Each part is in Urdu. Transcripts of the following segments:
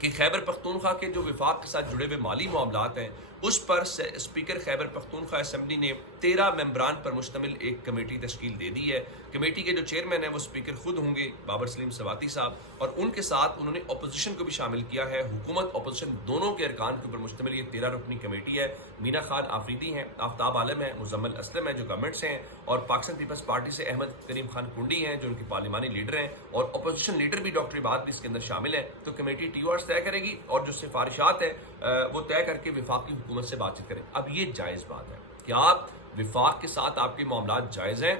کہ خیبر پختونخوا کے جو وفاق کے ساتھ جڑے ہوئے مالی معاملات ہیں اس پر اسپیکر خیبر پختونخوا اسمبلی نے 13 ممبران پر مشتمل ایک کمیٹی تشکیل دے دی ہے۔ کمیٹی کے جو چیئرمین ہیں وہ اسپیکر خود ہوں گے، بابر سلیم سواتی صاحب، اور ان کے ساتھ انہوں نے اپوزیشن کو بھی شامل کیا ہے۔ حکومت اپوزیشن دونوں کے ارکان کے اوپر مشتمل یہ 13 رکنی کمیٹی ہے۔ مینا خان آفریدی ہیں، آفتاب عالم ہیں، مزمل اسلم ہیں جو گورنمنٹ سے ہیں، اور پاکستان پیپلز پارٹی سے احمد کریم خان کنڈی ہیں جو ان کے پارلیمانی لیڈر ہیں، اور اپوزیشن لیڈر بھی ڈاکٹر عباد بھی اس کے اندر شامل ہیں۔ تو کمیٹی ٹی او آرز طے کرے گی اور جو سفارشات ہیں وہ طے کر کے وفاقی حکومت سے بات چیت کریں۔ اب یہ جائز بات ہے کہ آپ وفاق کے ساتھ آپ کے معاملات جائز ہیں،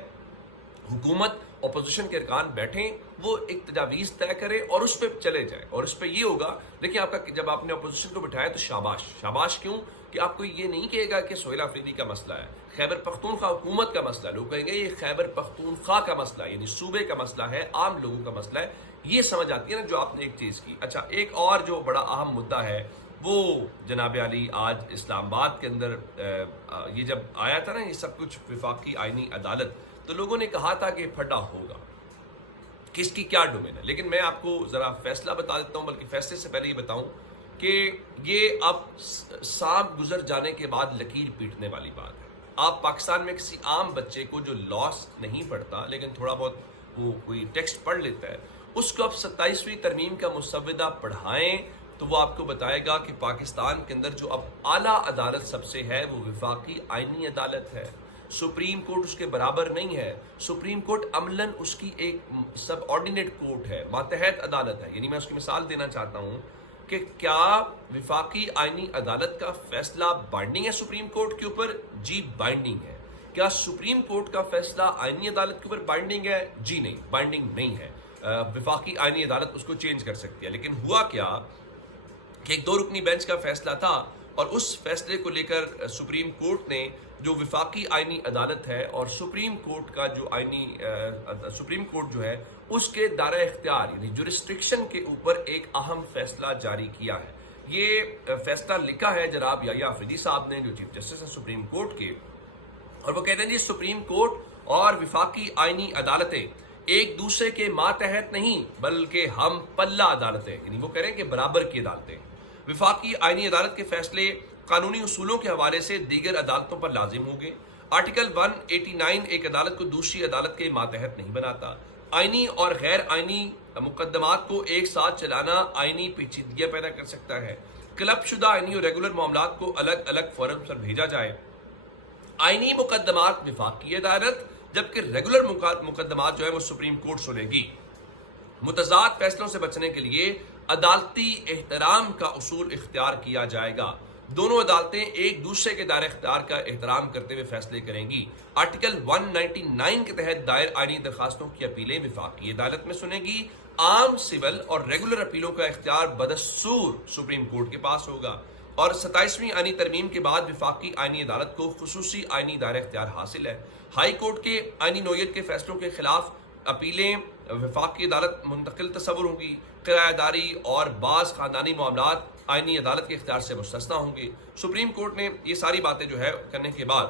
حکومت اپوزیشن کے ارکان بیٹھیں، وہ ایک تجاویز طے کرے اور اس پہ چلے جائیں، اور اس پہ یہ ہوگا۔ دیکھیں آپ کا جب آپ نے اپوزیشن کو بٹھایا تو شاباش شاباش، کیوں کہ آپ کو یہ نہیں کہے گا کہ سہیل آفریدی کا مسئلہ ہے، خیبر پختونخوا حکومت کا مسئلہ ہے، لوگ کہیں گے یہ خیبر پختونخوا کا مسئلہ ہے، یعنی صوبے کا مسئلہ ہے، عام لوگوں کا مسئلہ ہے۔ یہ سمجھ آتی ہے نا جو آپ نے ایک چیز کی۔ اچھا، ایک اور جو بڑا اہم مدعا ہے وہ جناب علی آج اسلام آباد کے اندر یہ جب آیا تھا نا یہ سب کچھ وفاقی آئینی عدالت، تو لوگوں نے کہا تھا کہ پھڈا ہوگا کہ اس کی کیا ڈومین ہے، لیکن میں آپ کو ذرا فیصلہ بتا دیتا ہوں، بلکہ فیصلے سے پہلے یہ بتاؤں کہ یہ اب سانپ گزر جانے کے بعد لکیر پیٹنے والی بات ہے۔ آپ پاکستان میں کسی عام بچے کو جو لاس نہیں پڑھتا لیکن تھوڑا بہت وہ کوئی ٹیکسٹ پڑھ لیتا ہے، اس کو اب 27ویں ترمیم کا مسودہ پڑھائیں تو وہ آپ کو بتائے گا کہ پاکستان کے اندر جو اب اعلیٰ عدالت سب سے ہے وہ وفاقی آئینی عدالت ہے۔ سپریم کورٹ اس کے برابر نہیں ہے، سپریم کورٹ عملاً اس کی ایک سب آرڈینیٹ کورٹ ہے، ماتحت عدالت ہے۔ یعنی میں اس کی مثال دینا چاہتا ہوں کہ کیا وفاقی آئینی عدالت کا فیصلہ بائنڈنگ ہے سپریم کورٹ کے اوپر؟ جی بائنڈنگ ہے۔ کیا سپریم کورٹ کا فیصلہ آئینی عدالت کے اوپر بائنڈنگ ہے؟ جی نہیں، بائنڈنگ نہیں ہے۔ وفاقی آئینی عدالت اس کو چینج کر سکتی ہے، لیکن ہوا کیا کہ ایک 2 رکنی بینچ کا فیصلہ تھا، اور اس فیصلے کو لے کر سپریم کورٹ نے جو وفاقی آئینی عدالت ہے اور سپریم کورٹ کا جو سپریم کورٹ جو ہے اس کے دائرہ اختیار یعنی جورسڈکشن کے اوپر ایک اہم فیصلہ جاری کیا ہے۔ یہ فیصلہ لکھا ہے جناب یحییٰ آفریدی صاحب نے جو چیف جسٹس ہیں سپریم کورٹ کے، اور وہ کہتے ہیں جی سپریم کورٹ اور وفاقی آئینی عدالتیں ایک دوسرے کے ماتحت نہیں بلکہ ہم پلہ عدالتیں، یعنی وہ کہہ رہے ہیں کہ برابر کی عدالتیں۔ وفاقی آئینی عدالت کے فیصلے قانونی اصولوں کے حوالے سے دیگر عدالتوں پر لازم ہوں گے۔ آرٹیکل 189 ایک عدالت کو دوسری عدالت کے ماتحت نہیں بناتا۔ آئینی اور غیر آئینی مقدمات کو ایک ساتھ چلانا آئینی پیچیدگیاں پیدا کر سکتا ہے۔ کلب شدہ آئینی اور ریگولر معاملات کو الگ الگ فورم پر بھیجا جائے۔ آئینی مقدمات وفاقی عدالت، جبکہ ریگولر مقدمات جو ہے وہ سپریم کورٹ سنے گی۔ متضاد فیصلوں سے بچنے کے لیے عدالتی احترام کا اصول اختیار کیا جائے گا۔ دونوں عدالتیں ایک دوسرے کے دائرہ اختیار کا احترام کرتے ہوئے فیصلے کریں گی۔ آرٹیکل 199 کے تحت دائر آئینی درخواستوں کی اپیلیں وفاقی عدالت میں سنے گی۔ عام سول اور ریگولر اپیلوں کا اختیار بدستور سپریم کورٹ کے پاس ہوگا، اور 27ویں آئینی ترمیم کے بعد وفاقی آئینی عدالت کو خصوصی آئینی دائرہ اختیار حاصل ہے۔ ہائی کورٹ کے آئینی نوعیت کے فیصلوں کے خلاف اپیلیں وفاقی عدالت منتقل تصور ہوں گی۔ کرایہ داری اور بعض خاندانی معاملات آئینی عدالت کے اختیار سے مستثنیٰ ہوں گے۔ سپریم کورٹ نے یہ ساری باتیں جو ہے کرنے کے بعد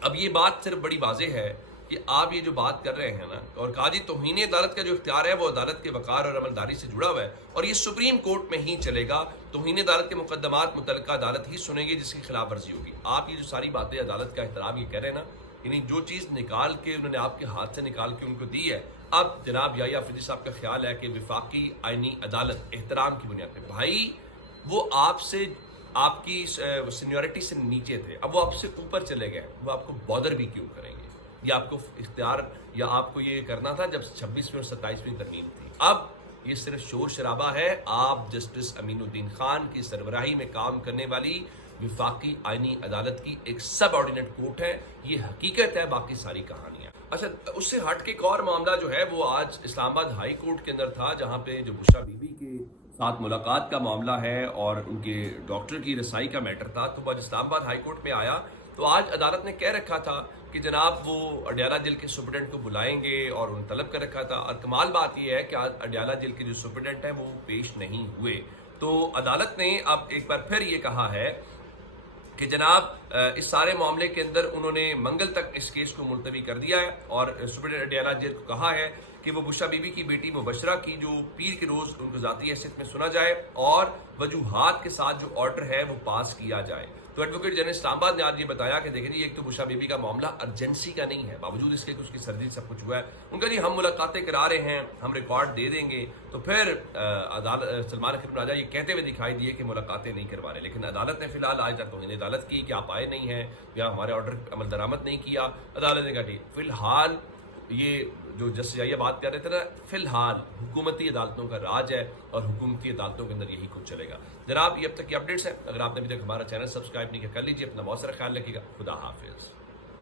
اب یہ بات صرف بڑی واضح ہے کہ آپ یہ جو بات کر رہے ہیں نا، اور کہا جی توہین عدالت کا جو اختیار ہے وہ عدالت کے وقار اور عملداری سے جڑا ہوا ہے، اور یہ سپریم کورٹ میں ہی چلے گا۔ توہین عدالت کے مقدمات متعلقہ عدالت ہی سنے گی جس کی خلاف ورزی ہوگی۔ آپ یہ جو ساری باتیں عدالت کا احترام یہ کہہ رہے ہیں نا، یعنی جو چیز نکال کے انہوں نے آپ کے ہاتھ سے نکال کے ان کو دی ہے، اب جناب یحییٰ آفریدی صاحب کا خیال ہے کہ وفاقی آئینی عدالت احترام کی بنیاد پہ، بھائی وہ آپ سے آپ کی سینیورٹی سے نیچے تھے، اب وہ آپ سے اوپر چلے گئے، وہ آپ کو بادر بھی کیوں کریں گے؟ یا آپ کو اختیار یا آپ کو یہ کرنا تھا جب 26ویں اور 27ویں ترمیم تھی۔ اب یہ صرف شور شرابہ ہے۔ آپ جسٹس امین الدین خان کی سربراہی میں کام کرنے والی وفاقی آئینی عدالت کی ایک سب آرڈینیٹ کورٹ ہے، یہ حقیقت ہے، باقی ساری کہانیاں۔ اچھا، اس سے ہٹ کے ایک اور معاملہ جو ہے وہ آج اسلام آباد ہائی کورٹ کے اندر تھا، جہاں پہ جو بشرا بی بی کے ساتھ ملاقات کا معاملہ ہے اور ان کے ڈاکٹر کی رسائی کا میٹر تھا، تو آج اسلام آباد ہائی کورٹ میں آیا۔ تو آج عدالت نے کہہ رکھا تھا کہ جناب وہ اڈیالہ جیل کے سپرنٹینڈنٹ کو بلائیں گے اور انہیں طلب کر رکھا تھا، اور کمال بات یہ ہے کہ آج اڈیالہ جیل کے جو سپرنٹینڈنٹ ہیں وہ پیش نہیں ہوئے۔ تو عدالت نے اب ایک بار پھر یہ کہا ہے کہ جناب اس سارے معاملے کے اندر انہوں نے منگل تک اس کیس کو ملتوی کر دیا ہے، اور سپرنٹینڈنٹ اڈیالہ جیل کو کہا ہے کہ وہ بشرا بیوی کی بیٹی مبشرہ کی جو پیر کے روز ان کو ذاتی حیثیت میں سنا جائے اور وجوہات کے ساتھ جو آرڈر ہے وہ پاس کیا جائے. تو ایڈوکیٹ جنرل اسلام آباد نے آج یہ بتایا کہ دیکھیں جی ایک تو بشرا بیوی کا معاملہ ارجنسی کا نہیں ہے, باوجود اس کے کہ اس کی سردی سب کچھ ہوا ہے. ان کا جی ہم ملاقاتیں کرا رہے ہیں, ہم ریکارڈ دے دیں گے. تو پھر سلمان اخیر راجہ یہ کہتے ہوئے دکھائی دیے کہ ملاقاتیں نہیں کروا رہے, لیکن عدالت نے فی الحال آج تک توہین عدالت کی کہ آپ آئے نہیں ہیں یا ہمارے آرڈر عمل درآمد نہیں کیا. عدالت نے کہا ٹھیک, فی الحال یہ جو جسٹس یہ بات کر رہے تھے نا, فی الحال حکومتی عدالتوں کا راج ہے اور حکومتی عدالتوں کے اندر یہی کچھ چلے گا. جناب یہ اب تک کی اپڈیٹس ہیں. اگر آپ نے ابھی تک ہمارا چینل سبسکرائب نہیں کیا کر لیجیے. اپنا بہت سارا خیال رکھیے گا. خدا حافظ.